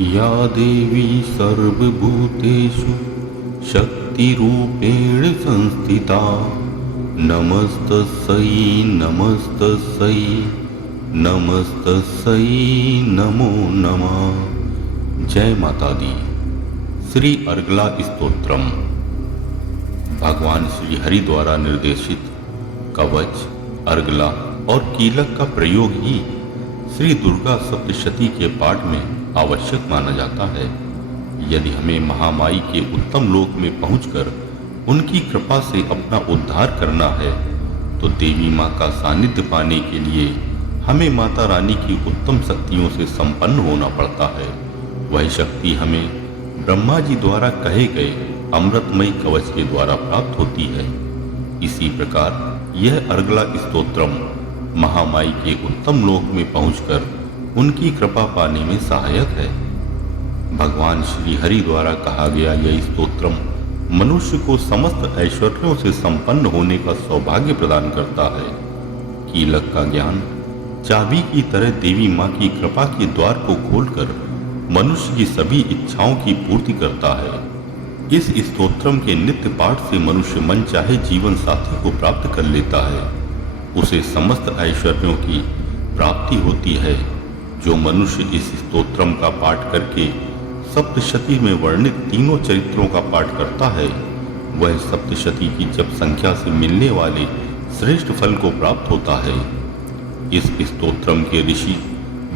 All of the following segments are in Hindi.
या देवी सर्वभूतेषु शक्तिरूपेण संस्थिता नमस्तस्यै नमस्तस्यै नमस्तस्यै नमो नमः। जय माता दी। श्री अर्गला स्तोत्रम भगवान श्री हरि द्वारा निर्देशित कवच, अर्गला और कीलक का प्रयोग ही श्री दुर्गा सप्तशती के पाठ में आवश्यक माना जाता है। यदि हमें महामाई के उत्तम लोक में पहुंचकर उनकी कृपा से अपना उद्धार करना है तो देवी माँ का सानिध्य पाने के लिए हमें माता रानी की उत्तम शक्तियों से संपन्न होना पड़ता है। वह शक्ति हमें ब्रह्मा जी द्वारा कहे गए अमृतमयी कवच के द्वारा प्राप्त होती है। इसी प्रकार यह अर्गला स्तोत्रम महामाई के उत्तम लोक में पहुंचकर उनकी कृपा पाने में सहायक है। भगवान श्री हरि द्वारा कहा गया यह स्तोत्रम मनुष्य को समस्त ऐश्वर्यों से संपन्न होने का सौभाग्य प्रदान करता है। कीलक का ज्ञान चाबी की तरह देवी माँ की कृपा के द्वार को खोलकर मनुष्य की सभी इच्छाओं की पूर्ति करता है। इस स्तोत्रम के नित्य पाठ से मनुष्य मन चाहे जीवन साथी को प्राप्त कर लेता है। उसे समस्त ऐश्वर्यों की प्राप्ति होती है। जो मनुष्य इस स्तोत्रम का पाठ करके सप्तशती में वर्णित तीनों चरित्रों का पाठ करता है वह सप्तशती की जप संख्या से मिलने वाले श्रेष्ठ फल को प्राप्त होता है। इस स्तोत्रम के ऋषि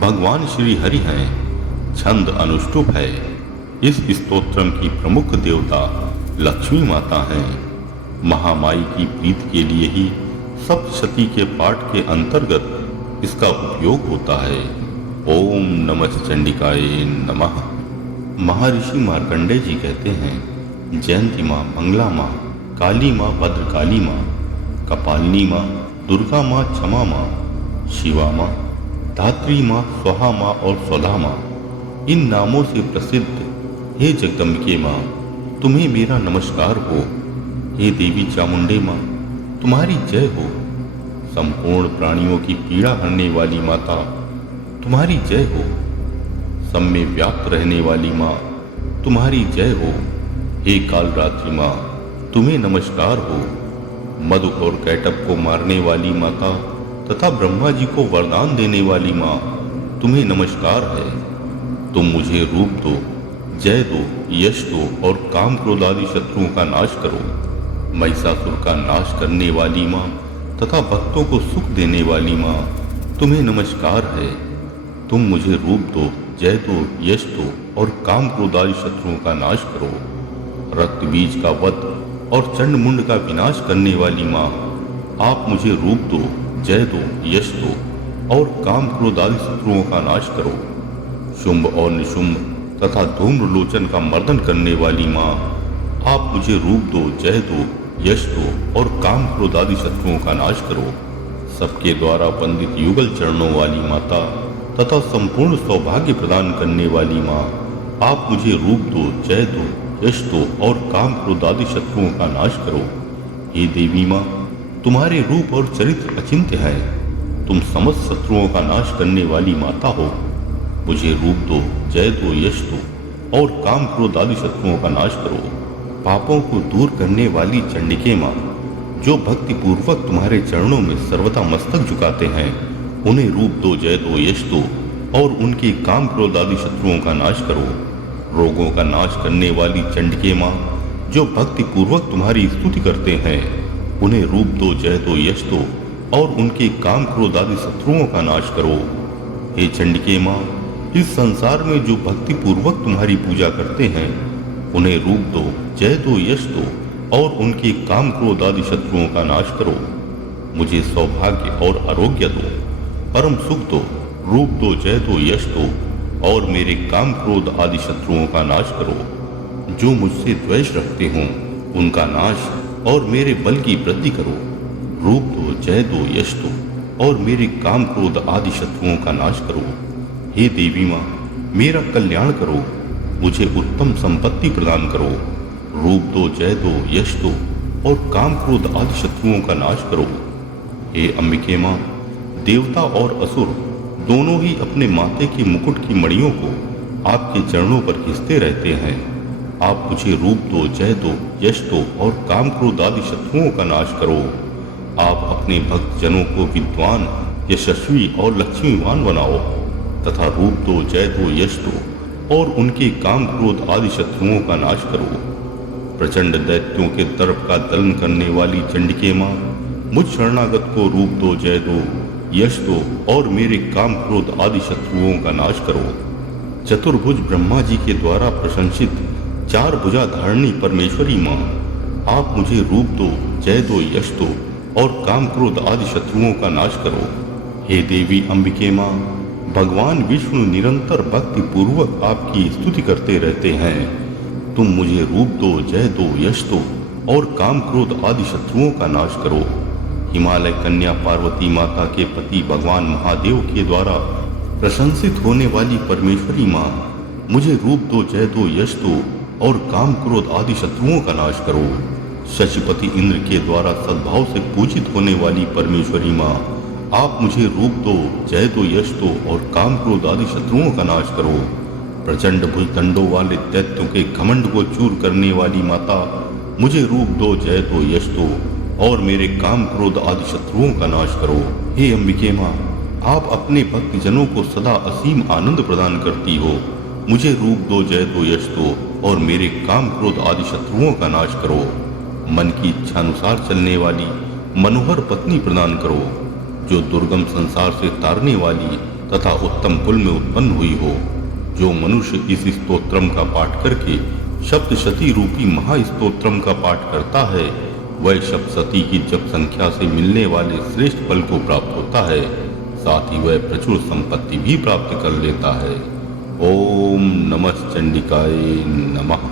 भगवान श्री हरि हैं। छंद अनुष्टुप है। इस स्तोत्रम की प्रमुख देवता लक्ष्मी माता हैं। महामाई की प्रीति के लिए ही सप्तशती के पाठ के अंतर्गत इसका उपयोग होता है। ओम नमः चंडिकाय नमः। महर्षि मार्कंडेय जी कहते हैं, जयंती माँ, मंगला माँ, काली माँ, भद्रकाली माँ, कपालिनी माँ, दुर्गा माँ, क्षमा माँ, शिवा माँ, धात्री माँ, स्वाहा माँ और स्वधा माँ, इन नामों से प्रसिद्ध हे जगदम्बिके माँ, तुम्हें मेरा नमस्कार हो। हे देवी चामुंडे माँ, तुम्हारी जय हो। संपूर्ण प्राणियों की पीड़ा हरने वाली माता, तुम्हारी जय हो। सब में व्याप्त रहने वाली माँ, तुम्हारी जय हो। हे कालरात्रि माँ, तुम्हें नमस्कार हो। मधु और कैटभ को मारने वाली माता तथा ब्रह्मा जी को वरदान देने वाली माँ, तुम्हें नमस्कार है। तुम मुझे रूप दो, जय दो, यश दो और काम क्रोध आदि शत्रुओं का नाश करो। महिषासुर का नाश करने वाली माँ तथा भक्तों को सुख देने वाली माँ, तुम्हें नमस्कार है। तुम मुझे रूप दो, जय दो, यश दो और काम क्रोध आदि शत्रुओं का नाश करो। रक्त बीज का वध और चंड मुंड का विनाश करने वाली माँ, आप मुझे रूप दो, जय दो, यश दो और काम क्रोध आदि शत्रुओं का नाश करो। शुंभ और निशुंभ तथा धूम्रलोचन का मर्दन करने वाली माँ, आप मुझे रूप दो, जय दो, यश दो और काम क्रोध आदि शत्रुओं का नाश करो। सबके द्वारा वंदित युगल चरणों वाली माता तथा संपूर्ण सौभाग्य प्रदान करने वाली माँ, आप मुझे रूप दो, जय दो, यश दो और काम क्रोध आदि शत्रुओं का नाश करो। हे देवी माँ, तुम्हारे रूप और चरित्र अचिंत्य है। तुम समस्त शत्रुओं का नाश करने वाली माता हो। मुझे रूप दो, जय दो, यश दो और काम क्रोध आदि शत्रुओं का नाश करो। पापों को दूर करने वाली चंडिके माँ, जो भक्ति पूर्वक तुम्हारे चरणों में सर्वदा मस्तक झुकाते हैं उन्हें रूप दो, जय दो, यश दो और उनके काम क्रोध आदि शत्रुओं का नाश करो। रोगों का नाश करने वाली चंडिके माँ, जो भक्ति पूर्वक तुम्हारी स्तुति करते हैं उन्हें रूप दो, जय दो, यश दो और उनके काम क्रोध आदि शत्रुओं का नाश करो। हे चंडिके माँ, इस संसार में जो भक्ति पूर्वक तुम्हारी पूजा करते हैं उन्हें रूप दो, जय दो, यश दो और उनके काम क्रोध आदि शत्रुओं का नाश करो। मुझे सौभाग्य और आरोग्य दो, परम सुख दो, रूप दो, जय दो, यश दो और मेरे काम क्रोध आदि शत्रुओं का नाश करो। जो मुझसे द्वेष रखते हों उनका नाश और मेरे बल की वृद्धि करो। रूप दो, जय दो, यश दो और मेरे काम क्रोध आदि शत्रुओं का नाश करो। हे देवी माँ, मेरा कल्याण करो। मुझे उत्तम संपत्ति प्रदान करो। रूप दो, जय दो, यश दो और काम क्रोध आदि शत्रुओं का नाश करो। हे अंबिके माँ, देवता और असुर दोनों ही अपने माथे के मुकुट की मणियों को आपके चरणों पर घिसते रहते हैं। आप मुझे रूप दो, जय दो, यश दो और काम क्रोध आदि शत्रुओं का नाश करो। आप अपने भक्त जनों को विद्वान, यशस्वी और लक्ष्मीवान बनाओ तथा रूप दो, जय दो, यश दो और उनके काम क्रोध आदि शत्रुओं का नाश करो। प्रचंड दैत्यों के दर्प का दलन करने वाली चंडिके माँ, मुझ शरणागत को रूप दो, जय दो, यश दो और मेरे काम क्रोध आदि शत्रुओं का नाश करो। चतुर्भुज ब्रह्मा जी के द्वारा प्रशंसित चार भुजा धारणी परमेश्वरी माँ, आप मुझे रूप दो, जय दो, यश दो और काम क्रोध आदि शत्रुओं का नाश करो। हे देवी अंबिके माँ, भगवान विष्णु निरंतर भक्ति पूर्वक आपकी स्तुति करते रहते हैं। तुम मुझे रूप दो, जय दो, यश दो और काम क्रोध आदि शत्रुओं का नाश करो। हिमालय कन्या पार्वती माता के पति भगवान महादेव के द्वारा प्रशंसित होने वाली परमेश्वरी माँ, मुझे रूप दो, जय दो, यश दो और काम क्रोध आदि शत्रुओं का नाश करो। शशिपति इंद्र के द्वारा सद्भाव से पूजित होने वाली परमेश्वरी माँ, आप मुझे रूप दो, जय दो, यश दो और काम क्रोध आदि शत्रुओं का नाश करो। प्रचंड भुजदंडों वाले दैत्यों के घमंड को चूर करने वाली माता, मुझे रूप दो, जय दो, यश दो और मेरे काम क्रोध आदि शत्रुओं का नाश करो। हे अंबिके माँ, आप अपने भक्त जनों को सदा असीम आनंद प्रदान करती हो। मुझे रूप दो, जय दो, यश दो और मेरे काम क्रोध आदि शत्रुओं का नाश करो। मन की इच्छा अनुसार चलने वाली मनोहर पत्नी प्रदान करो, जो दुर्गम संसार से तारने वाली तथा उत्तम कुल में उत्पन्न हुई हो। जो मनुष्य इस स्तोत्रम का पाठ करके सप्तशती रूपी महास्तोत्रम का पाठ करता है, वह सप्तशती की जप संख्या से मिलने वाले श्रेष्ठ फल को प्राप्त होता है। साथ ही वह प्रचुर संपत्ति भी प्राप्त कर लेता है। ओम नमः चंडिकाय नमः।